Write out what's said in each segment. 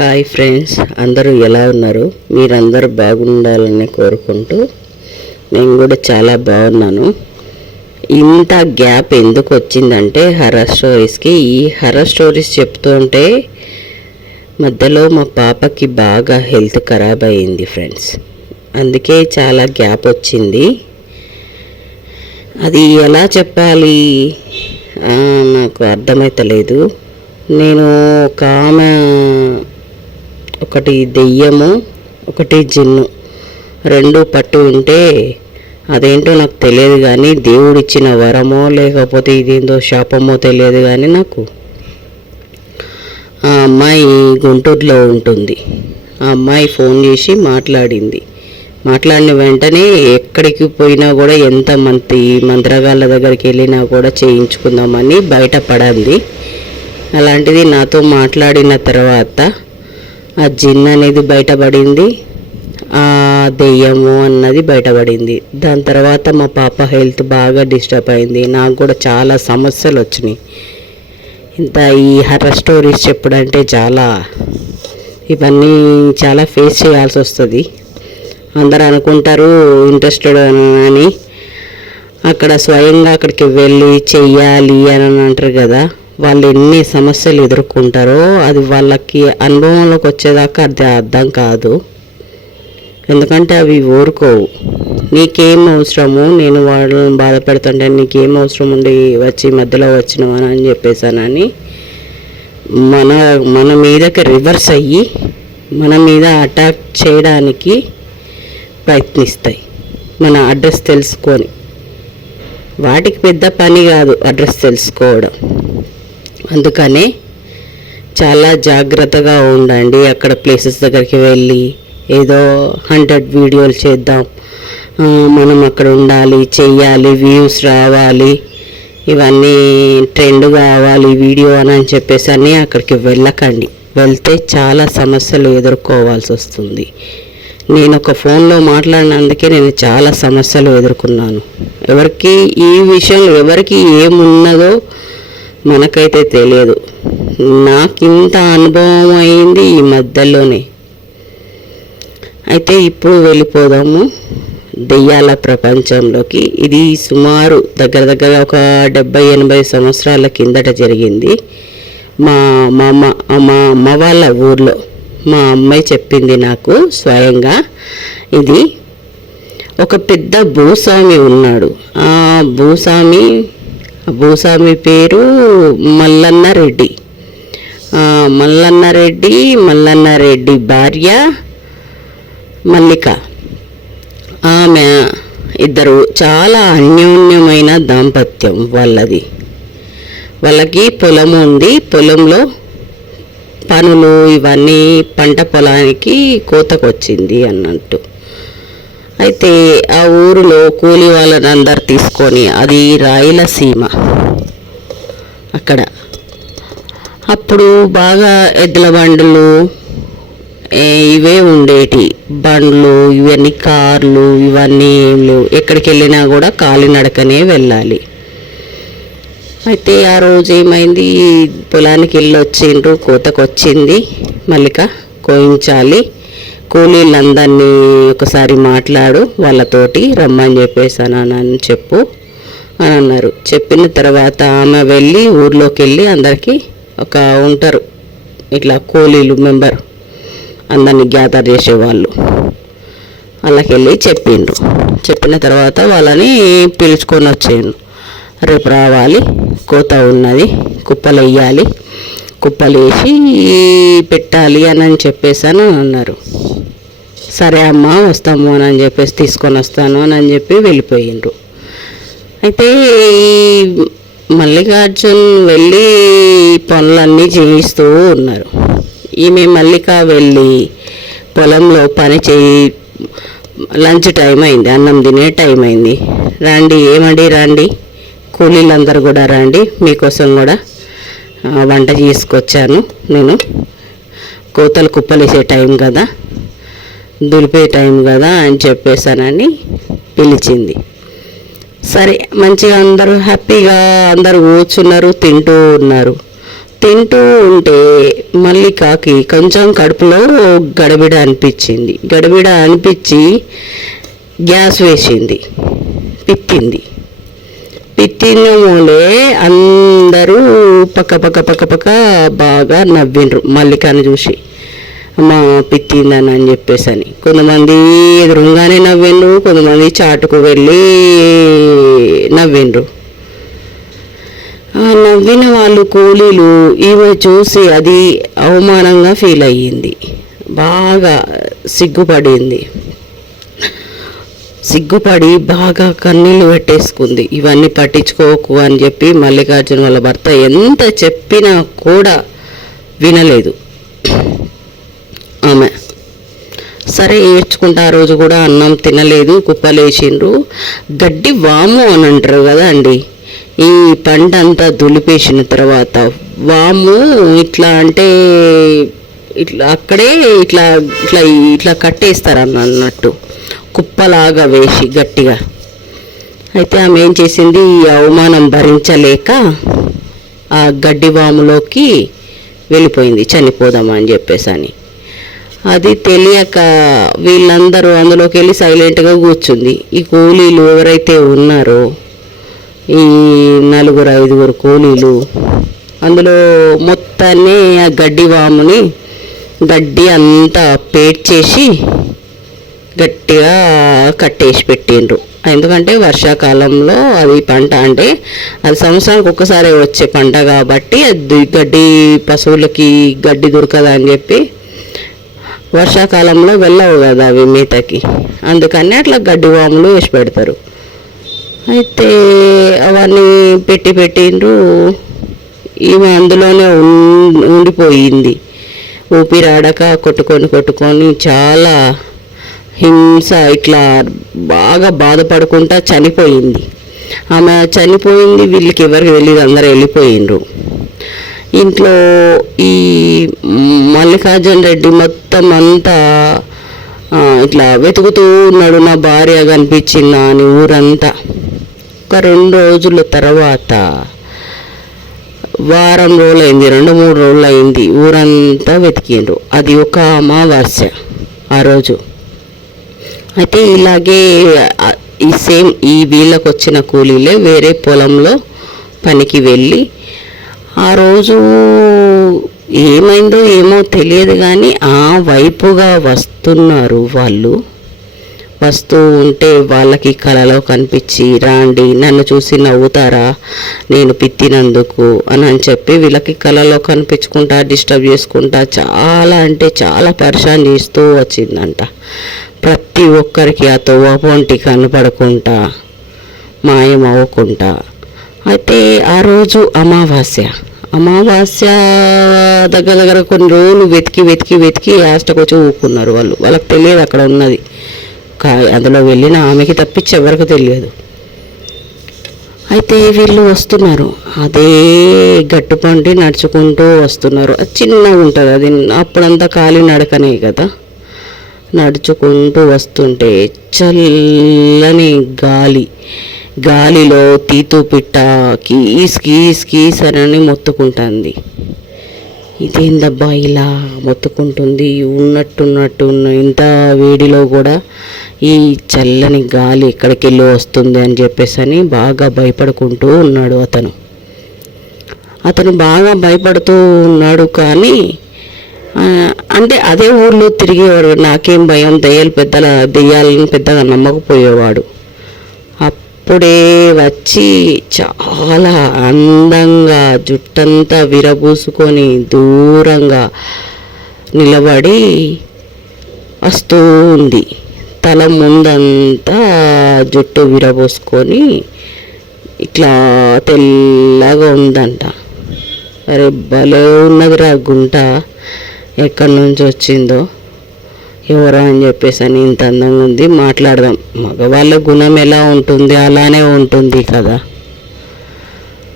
Hi friends అందరూ ఎలా ఉన్నారు? మీరందరూ బాగుండాలని కోరుకుంటూ నేను కూడా చాలా బాగున్నాను. ఇంత గ్యాప్ ఎందుకు వచ్చిందంటే హర్రర్ స్టోరీస్కి. ఈ హర్రర్ స్టోరీస్ చెప్తుంటే మధ్యలో మా పాపకి బాగా హెల్త్ ఖరాబ్ అయింది ఫ్రెండ్స్. అందుకే చాలా గ్యాప్ వచ్చింది. అది ఎలా చెప్పాలి? నాకు అర్థమైతలేదు. నేను ఒక ఆమె ఒకటి దెయ్యము ఒకటి జిన్ను. రెండు పట్టు ఉంటే అదేంటో నాకు తెలియదు కానీ దేవుడిచ్చిన వరమో లేకపోతే ఇదేందో శాపమో తెలియదు కానీ నాకు. ఆ అమ్మాయి గుంటూరులో ఉంటుంది. ఆ అమ్మాయి ఫోన్ చేసి మాట్లాడింది. మాట్లాడిన వెంటనే ఎక్కడికి పోయినా కూడా ఎంత మంది మంత్రగాళ్ళ దగ్గరికి వెళ్ళినా కూడా చేయించుకుందామని బయటపడింది అలాంటిది నాతో మాట్లాడిన తర్వాత ఆ జిన్ అనేది బయటపడింది. ఆ దెయ్యము అన్నది బయటపడింది. దాని తర్వాత మా పాప హెల్త్ బాగా డిస్టర్బ్ అయింది. నాకు కూడా చాలా సమస్యలు వచ్చినాయి. ఇంత ఈ హర్రర్ స్టోరీస్ చెప్పడంటే చాలా ఇవన్నీ చాలా ఫేస్ చేయాల్సి వస్తుంది. అందరు అనుకుంటారు ఇంట్రెస్టెడ్ అని. అక్కడ స్వయంగా అక్కడికి వెళ్ళి చెయ్యాలి అని అంటారు కదా. వాళ్ళు ఎన్ని సమస్యలు ఎదుర్కొంటారో అది వాళ్ళకి అనుభవంలోకి వచ్చేదాకా అది అర్థం కాదు. ఎందుకంటే అవి ఊరుకోవు. నీకేం అవసరము నేను వాళ్ళని బాధ పెడుతుంటే నీకేం అవసరం ఉండి వచ్చి మధ్యలో వచ్చినావు అని చెప్పేసానని మన మన మీదకి రివర్స్ అయ్యి మన మీద అటాక్ చేయడానికి ప్రయత్నిస్తాయి. మన అడ్రస్ తెలుసుకొని. వాటికి పెద్ద పని కాదు అడ్రస్ తెలుసుకోవడం. అందుకనే చాలా జాగ్రత్తగా ఉండండి. అక్కడ ప్లేసెస్ దగ్గరికి వెళ్ళి ఏదో హండ్రెడ్ వీడియోలు చేద్దాం. మనం అక్కడ ఉండాలి చెయ్యాలి వ్యూస్ రావాలి. ఇవన్నీ ట్రెండ్ కావాలి వీడియో అని అని చెప్పేసి అని అక్కడికి వెళ్ళకండి. వెళ్తే చాలా సమస్యలు ఎదుర్కోవాల్సి వస్తుంది. నేను ఒక ఫోన్లో మాట్లాడినందుకే నేను చాలా సమస్యలు ఎదుర్కొన్నాను. ఎవరికి ఈ విషయం ఎవరికి ఏమున్నదో మనకైతే తెలియదు. నాకు ఇంత అనుభవం అయింది ఈ మధ్యలోనే. అయితే ఇప్పుడు వెళ్ళిపోదాము. దెయ్యాల ప్రపంచంలోకి. ఇది సుమారు దగ్గర దగ్గర ఒక డెబ్బై ఎనభై సంవత్సరాల కిందట జరిగింది. మా అమ్మమ్మ మా అమ్మ వాళ్ళ ఊర్లో మా అమ్మాయి చెప్పింది నాకు స్వయంగా. ఇది ఒక పెద్ద భూస్వామి ఉన్నాడు. ఆ భూస్వామి భూస్వామి పేరు మల్లన్న రెడ్డి. మల్లన్న రెడ్డి మల్లన్న రెడ్డి భార్య మల్లిక. ఆమె ఇద్దరు చాలా అన్యోన్యమైన దాంపత్యం వాళ్ళది. వాళ్ళకి పొలం ఉంది. పొలంలో పనులు ఇవన్నీ పంట పొలానికి కోతకొచ్చింది అన్నట్టు. అయితే ఆ ఊరిలో కూలి వాళ్ళని అందరు తీసుకొని అది రాయలసీమ అక్కడ. అప్పుడు బాగా ఎద్దుల బండ్లు ఇవే ఉండేటి. బండ్లు ఇవన్నీ కార్లు ఇవన్నీ ఏం లేవు. ఎక్కడికి వెళ్ళినా కూడా కాలినడకనే వెళ్ళాలి. అయితే ఆ రోజు ఏమైంది? పొలానికి వెళ్ళి వచ్చిండ్రు కోతకు వచ్చింది మల్లిక కోయించాలి. కూలీలందరినీ ఒకసారి మాట్లాడు వాళ్ళతోటి రమ్మని చెప్పేసాను అని చెప్పు అని అన్నారు. చెప్పిన తర్వాత ఆమె వెళ్ళి ఊర్లోకి వెళ్ళి అందరికీ ఒక ఉంటారు. ఇట్లా కూలీలు మెంబర్ అందరినీ గ్యాదర్ చేసేవాళ్ళు. వాళ్ళకెళ్ళి చెప్పిండ్రు. చెప్పిన తర్వాత వాళ్ళని పిలుచుకొని వచ్చేయండు. రేపు రావాలి కోత ఉన్నది కుప్పలు వేయాలి కుప్పలు వేసి పెట్టాలి అని అని చెప్పేసాను అన్నారు. సరే అమ్మ వస్తాము అని చెప్పేసి తీసుకొని వస్తాను అని చెప్పి వెళ్ళిపోయిండ్రు. అయితే ఈ మల్లికార్జున్ వెళ్ళి పనులన్నీ చేయిస్తూ ఉన్నారు. ఈమె మల్లిక వెళ్ళి పొలంలో పని చేయి లంచ్ టైం అయింది అన్నం తినే టైం అయింది. రండి ఏమండి రండి? కూలీలందరూ కూడా రండి మీకోసం కూడా వంట చేసుకొచ్చాను నేను. కోతలు కుప్పలేసే టైం కదా. దులిపే టైం కదా అని చెప్పేసానని పిలిచింది. సరే మంచిగా అందరూ హ్యాపీగా అందరూ కూర్చున్నారు తింటూ ఉన్నారు. తింటూ ఉంటే మల్లికాకి కొంచెం కడుపులో గడబిడ అనిపించింది. గడబిడ అనిపించి గ్యాస్ వేసింది పిత్తింది పిత్తిన మూలే అందరూ పక్క పక్క పక్క పక్క బాగా నవ్విండ్రు మల్లికని చూసి. మా పిత్తిందని అని చెప్పేసి అని కొంతమంది ఎదురుగానే నవ్విండ్రు కొంతమంది చాటుకు వెళ్ళి నవ్విండ్రు. నవ్విన వాళ్ళు కూలీలు ఈమె చూసి అది అవమానంగా ఫీల్ అయ్యింది. బాగా సిగ్గుపడింది. సిగ్గుపడి బాగా కన్నీళ్ళు పెట్టేసుకుంది. ఇవన్నీ పట్టించుకోకు అని చెప్పి మల్లికార్జున వాళ్ళ భర్త ఎంత చెప్పినా కూడా వినలేదు ఆమె సరే ఏడ్చుకుంటే ఆ రోజు కూడా అన్నం తినలేదు కుప్పలేసిండ్రు. గడ్డి వాము అని అంటారు కదా అండి. ఈ పంట అంతా దులిపేసిన తర్వాత వాము ఇట్లా అంటే ఇట్లా అక్కడే ఇట్లా ఇట్లా ఇట్లా కట్టేస్తారు అన్న అన్నట్టు కుప్పలాగా వేసి గట్టిగా. అయితే ఆమె ఏం చేసింది? ఈ అవమానం భరించలేక ఆ గడ్డి వాములోకి వెళ్ళిపోయింది. చనిపోదామా అని చెప్పేసి అని అది తెలియక వీళ్ళందరూ అందులోకి వెళ్ళి సైలెంట్గా కూర్చుంది. ఈ కూలీలు ఎవరైతే ఉన్నారో ఈ నలుగురు ఐదుగురు కూలీలు అందులో మొత్తాన్ని ఆ గడ్డి వాముని గడ్డి అంతా పేడ్చేసి గట్టిగా కట్టేసి పెట్టిండ్రు. ఎందుకంటే వర్షాకాలంలో అది పంట అంటే అది సంవత్సరానికి ఒక్కసారి వచ్చే పంట కాబట్టి అది గడ్డి పశువులకి గడ్డి దొరకదని చెప్పి వర్షాకాలంలో వెళ్ళవు కదా అవి మేతకి. అందుకని అట్లా గడ్డి వాములు వేసి పెడతారు. అయితే అవన్నీ పెట్టి పెట్టిండ్రు. ఈమె అందులోనే ఉం- ఉండిపోయింది. ఊపిరాడక కొట్టుకొని కొట్టుకొని చాలా హింస ఇట్లా బాగా బాధపడుకుంటా చనిపోయింది. ఆమె చనిపోయింది వీళ్ళకి ఎవరికి తెలియదు అందరూ వెళ్ళిపోయిండ్రు. ఇంట్లో ఈ మల్లికార్జున రెడ్డి మొత్తం అంతా ఇట్లా వెతుకుతూ ఉన్నాడు. నా భార్య కనిపించిందా అని ఊరంతా. ఒక రెండు రోజుల తర్వాత వారం రోజులు అయింది రెండు మూడు రోజులు అయింది ఊరంతా వెతికిండ్రు. అది ఒక అమావాస్య ఆ రోజు. అయితే ఇలాగే ఈ సేమ్ ఈ వీళ్ళకు వచ్చిన కూలీలే వేరే పొలంలో పనికి వెళ్ళి ఆ రోజు ఏమైందో ఏమో తెలియదు కానీ ఆ వైపుగా వస్తున్నారు వాళ్ళు. వస్తూ ఉంటే వాళ్ళకి కళలో కనిపించి రాండి నన్ను చూసి నవ్వుతారా? నేను పిత్తినందుకు అని అని చెప్పి వీళ్ళకి కళలో కనిపించుకుంటా డిస్టర్బ్ చేసుకుంటా చాలా అంటే చాలా పరిశాన్ చేస్తూ వచ్చిందంట. ప్రతి ఒక్కరికి ఆ తొవ్వపొంటి కనపడకుండా మాయమవ్వకుండా. అయితే ఆ రోజు అమావాస్య. అమావాస్య దగ్గర దగ్గర కొన్ని రోజులు వెతికి వెతికి వెతికి లాస్ట్కి వచ్చి ఊకున్నారు వాళ్ళు. వాళ్ళకి తెలియదు అక్కడ ఉన్నది. కా- అందులో వెళ్ళిన ఆమెకి తప్పించి ఎవరికి తెలియదు. అయితే వీళ్ళు వస్తున్నారు. అదే గట్టుపండి నడుచుకుంటూ వస్తున్నారు. అది చిన్నగా ఉంటుంది. అది అప్పుడంతా ఖాళీ నడకనే కదా. నడుచుకుంటూ వస్తుంటే చల్లని గాలి. గాలిలో తీతు పిట్ట కీస్ కీస్ కీస్ అని మొత్తుకుంటుంది. ఇదేందబ్బా ఇలా మొత్తుకుంటుంది? ఉన్నట్టున్నట్టు ఉన్న ఇంత వేడిలో కూడా ఈ చల్లని గాలి ఎక్కడికి వెళ్ళి వస్తుంది అని చెప్పేసి అని బాగా భయపడుకుంటూ ఉన్నాడు అతను. అతను బాగా భయపడుతూ ఉన్నాడు కానీ అంటే అదే ఊర్లో తిరిగేవాడు. నాకేం భయం దయ్యాలు పెద్దల దెయ్యాలను పెద్దగా నమ్మకపోయేవాడు. అప్పుడే వచ్చి చాలా అందంగా జుట్టంతా విరబూసుకొని దూరంగా నిలబడి వస్తూ ఉంది. తల ముందంతా జుట్టు విరబోసుకొని ఇట్లా తెల్లగా ఉందంట. అరే భలే ఉన్నదిరా గుంట. ఎక్కడి నుంచి వచ్చిందో? ఎవరా అని చెప్పేసి అని ఇంత అందంగా ఉంది మాట్లాడదాం. మగవాళ్ళ గుణం ఎలా ఉంటుంది అలానే ఉంటుంది కదా.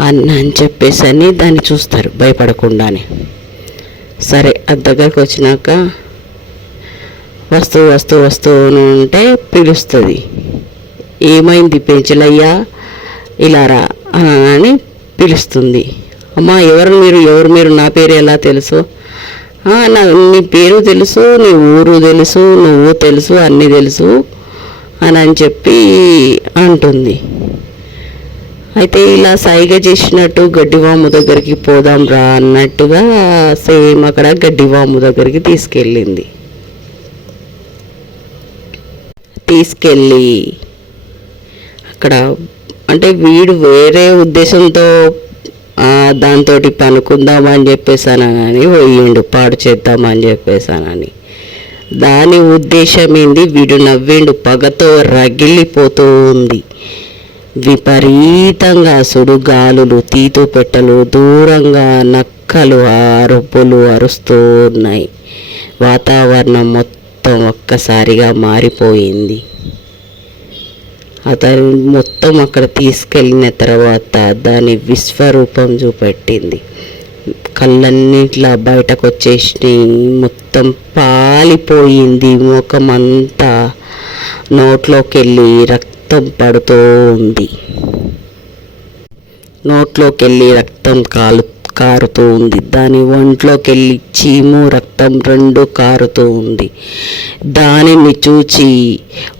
అని అని చెప్పేసి అని దాన్ని చూస్తారు భయపడకుండానే. సరే అది దగ్గరకు వచ్చినాక వస్తూ వస్తూ వస్తూ ఉంటే పిలుస్తుంది. ఏమైంది పెంచలయ్యా? ఇలా రా అని పిలుస్తుంది. అమ్మా ఎవరు మీరు? ఎవరు మీరు? నా పేరు ఎలా తెలుసు? నా నీ పేరు తెలుసు నీ ఊరు తెలుసు నువ్వు తెలుసు అన్నీ తెలుసు అని అని చెప్పి అంటుంది. అయితే ఇలా సైగ చేసినట్టు గడ్డివాము దగ్గరికి పోదాం రా అన్నట్టుగా సేమ్ అక్కడ గడ్డివాము దగ్గరికి తీసుకెళ్ళింది. తీసుకెళ్ళి అక్కడ అంటే వీడు వేరే ఉద్దేశంతో దాంతో పనుకుందామని చెప్పేసానని పోయిండు పాడు చేద్దామని చెప్పేసానని. దాని ఉద్దేశం ఏంది వీడు నవ్విండు పగతో రగిలిపోతూ ఉంది విపరీతంగా సుడుగాలులు తీతు పెట్టలు దూరంగా నక్కలు అరుపులు అరుస్తూ ఉన్నాయి వాతావరణం మొత్తం ఒక్కసారిగా మారిపోయింది. అతను మొత్తం అక్కడ తీసుకెళ్ళిన తర్వాత దాని విశ్వరూపం చూపెట్టింది. కళ్ళన్నిట్లా బయటకు వచ్చేసి మొత్తం పాలిపోయింది. ముఖమంతా నోట్లోకి వెళ్ళి రక్తం పడుతూ ఉంది నోట్లోకి వెళ్ళి రక్తం కాలు కారుతూ ఉంది. దాని ఒంట్లోకి వెళ్ళి చీము రక్తం రెండు కారుతూ ఉంది. దానిని చూచి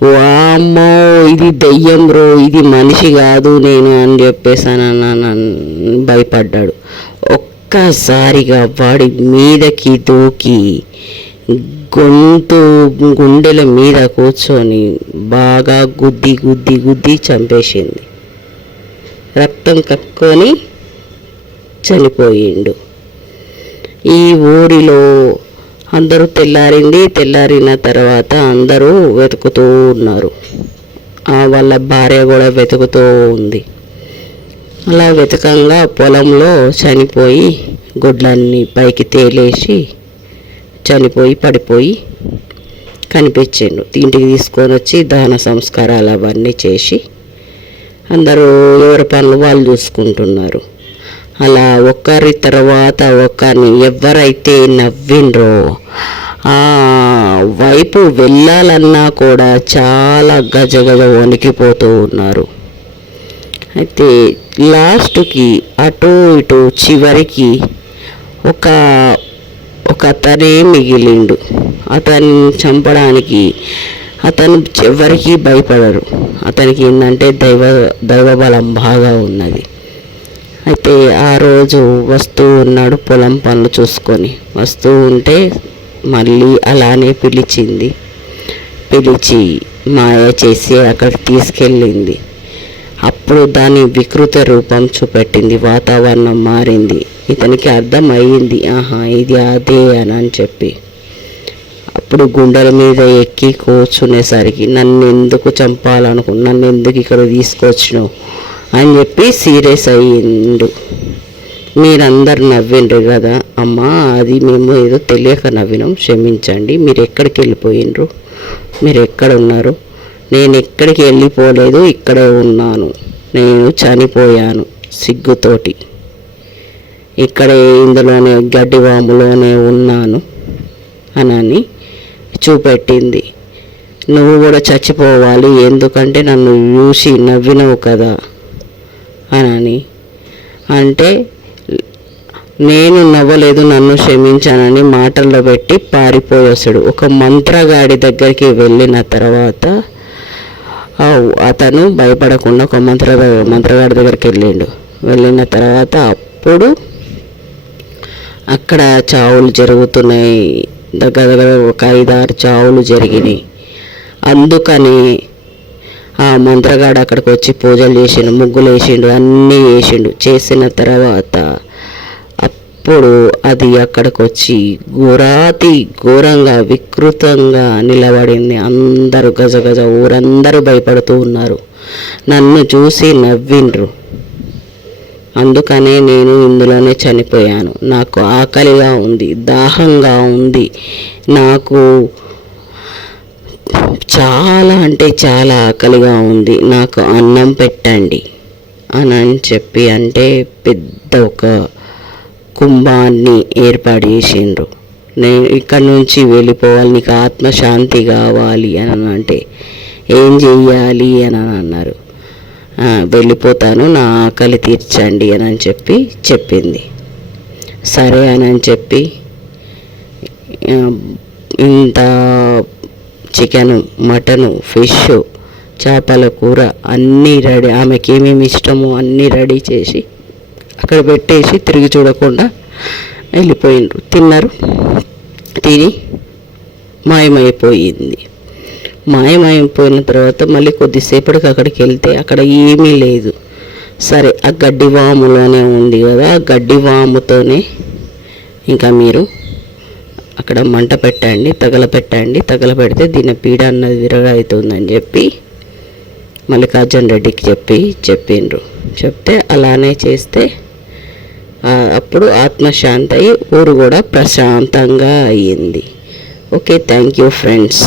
వామ్మో ఇది దెయ్యం రో ఇది మనిషి కాదు నేను అని చెప్పేసాను భయపడ్డాడు. ఒక్కసారిగా వాడి మీదకి దూకి గొంతు గుండెల మీద కూర్చొని బాగా గుద్ది గుద్ది గుద్ది చంపేసింది. రక్తం కక్కుని చనిపోయిండు. ఈ ఊరిలో అందరూ తెల్లారింది తెల్లారిన తర్వాత అందరూ వెతుకుతూ ఉన్నారు. ఆ వాళ్ళ భార్య కూడా వెతుకుతూ ఉంది. అలా వెతకంగా పొలంలో చనిపోయి గుడ్లన్నీ పైకి తేలేసి చనిపోయి పడిపోయి కనిపించిండు. ఇంటికి తీసుకొని వచ్చి దహన సంస్కారాలు అవన్నీ చేసి అందరూ ఎవరి పనులు వాళ్ళు చూసుకుంటున్నారు. అలా ఒకరి తర్వాత ఒకరిని ఎవరైతే నవ్విండ్రో ఆ వైపు వెళ్ళాలన్నా కూడా చాలా గజ గజ వణికిపోతూ ఉన్నారు. అయితే లాస్ట్కి అటు ఇటు చివరికి ఒక ఒక అతనే మిగిలిండు. అతన్ని చంపడానికి అతను ఎవరికి భయపడరు. అతనికి ఏంటంటే దైవ దైవ బలం బాగా ఉన్నది. అయితే ఆ రోజు వస్తూ ఉన్నాడు పొలం పనులు చూసుకొని. వస్తూ ఉంటే మళ్ళీ అలానే పిలిచింది. పిలిచి మాయ చేసి అక్కడికి తీసుకెళ్ళింది. అప్పుడు దాని వికృత రూపం చూపెట్టింది. వాతావరణం మారింది. ఇతనికి అర్థమయ్యింది. ఆహా ఇది అదే అని అని చెప్పి. అప్పుడు గుండెల మీద ఎక్కి కూర్చునేసరికి నన్ను ఎందుకు చంపాలనుకు నన్ను ఎందుకు ఇక్కడ తీసుకొచ్చినావు? అని చెప్పి సీరియస్ అయ్యిండు. మీరందరు నవ్విండ్రు కదా. అమ్మా అది మేము ఏదో తెలియక నవ్వినాం. క్షమించండి మీరు ఎక్కడికి వెళ్ళిపోయినరు మీరు ఎక్కడ ఉన్నారు? నేను ఎక్కడికి వెళ్ళిపోలేదు ఇక్కడే ఉన్నాను. నేను చనిపోయాను సిగ్గుతోటి. ఇక్కడ ఇందులోనే గడ్డి వాములోనే ఉన్నాను అని చూపెట్టింది. నువ్వు కూడా చచ్చిపోవాలి ఎందుకంటే నన్ను చూసి నవ్వినవు కదా. అని అంటే నేను నవ్వలేదు నన్ను క్షమించానని మాటల్లో పెట్టి పారిపోయేసాడు ఒక మంత్రగాడి దగ్గరికి వెళ్ళిన తర్వాత అతను భయపడకుండా ఒక మంత్ర మంత్రగాడి దగ్గరికి వెళ్ళిండు. వెళ్ళిన తర్వాత అప్పుడు అక్కడ చావులు జరుగుతున్నాయి. దగ్గర దగ్గర ఒక ఐదారు చావులు జరిగినాయి. అందుకని ఆ మంత్రగాడు అక్కడికి వచ్చి పూజలు చేసిండు ముగ్గులు వేసిండు అన్నీ వేసిండు. చేసిన తర్వాత అప్పుడు అది అక్కడికి వచ్చి ఘోరాతి ఘోరంగా వికృతంగా నిలబడింది. అందరూ గజ గజ ఊరందరూ భయపడుతూ ఉన్నారు. నన్ను చూసి నవ్విండ్రు. అందుకనే నేను ఇందులోనే చనిపోయాను. నాకు ఆకలిగా ఉంది దాహంగా ఉంది. నాకు చాలా అంటే చాలా ఆకలిగా ఉంది. నాకు అన్నం పెట్టండి అని అని చెప్పి అంటే పెద్ద ఒక కుంభాన్ని ఏర్పాటు చేసిండ్రు. నేను ఇక్కడ నుంచి వెళ్ళిపోవాలి నీకు ఆత్మశాంతి కావాలి అని అంటే ఏం చెయ్యాలి అని అన్నారు. వెళ్ళిపోతాను నా ఆకలి తీర్చండి అని అని చెప్పి చెప్పింది. సరే అని అని చెప్పి ఇంత చికెను మటను ఫిష్ చేపల కూర అన్నీ రెడీ. ఆమెకి ఏమేమి ఇష్టమో అన్నీ రెడీ చేసి అక్కడ పెట్టేసి తిరిగి చూడకుండా వెళ్ళిపోయిండ్రు. తిన్నారు. తిని మాయమైపోయింది. మాయమైపోయిన తర్వాత మళ్ళీ కొద్దిసేపటికి అక్కడికి వెళ్తే అక్కడ ఏమీ లేదు. సరే ఆ గడ్డి వాములోనే ఉంది కదా. ఆ గడ్డి వాముతోనే ఇంకా మీరు అక్కడ మంట పెట్టండి తగలపెట్టండి తగలపెడితే దీని పీడ అన్నది విరగా అవుతుందని చెప్పి మల్లికార్జున రెడ్డికి చెప్పి చెప్పిండ్రు. చెప్తే అలానే చేస్తే అప్పుడు ఆత్మశాంతి అయ్యి ఊరు కూడా ప్రశాంతంగా అయ్యింది. Okay thank you friends.